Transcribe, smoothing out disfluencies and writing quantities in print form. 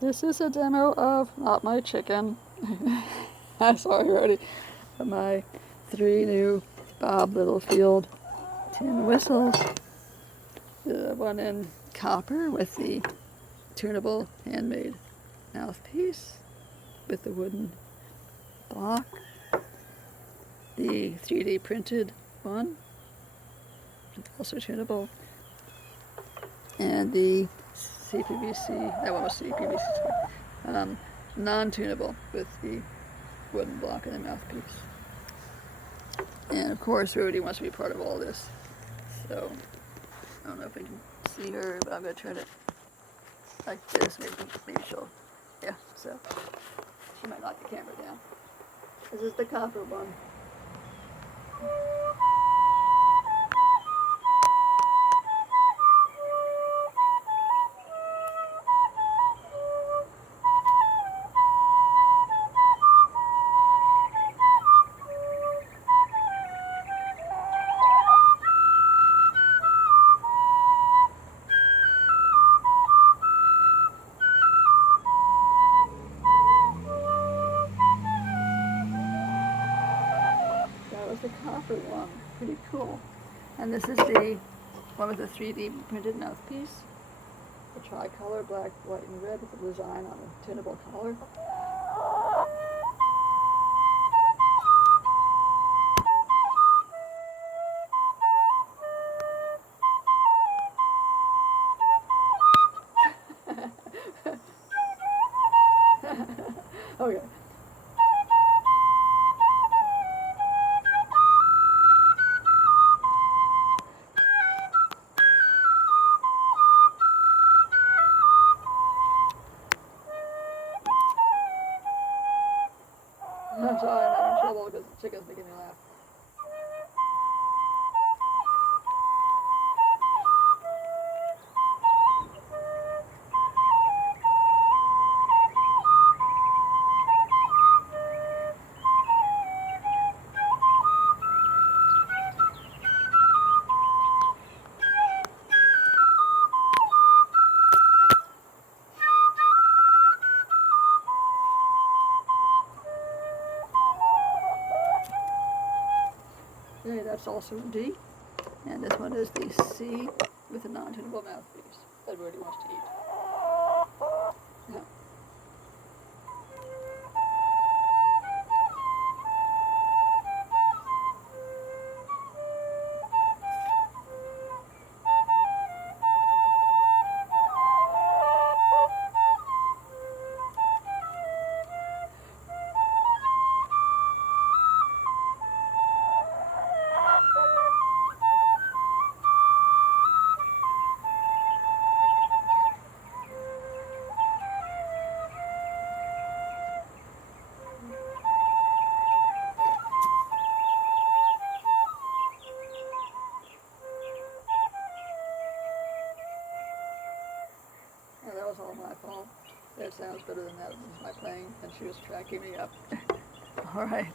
This is a demo of, not my chicken, I'm sorry, Rhoadie, but my 3 new Bob Littlefield tin whistles. The one in copper with the tunable handmade mouthpiece with the wooden block. The 3D printed one, also tunable. And the CPVC, that one was CPVC, non-tunable with the wooden block and the mouthpiece. And of course, Rhoadie wants to be part of all this. So, I don't know if we can see her, but I'm going to turn it like this. Maybe she'll, yeah, so she might knock the camera down. This is the copper one. That was the copper one. Pretty cool. And this is the one with the 3D printed mouthpiece. The tricolor, black, white, and red with the design on the tunable collar. Okay. I'm sorry, I'm having trouble because the chicken's making me laugh. Okay, that's also D. And this one is the C with a non-tunable mouthpiece that Rhoadie wants to eat. Yeah. Yeah, that was all my fault. That sounds better than that was my playing, and she was tracking me up. All right.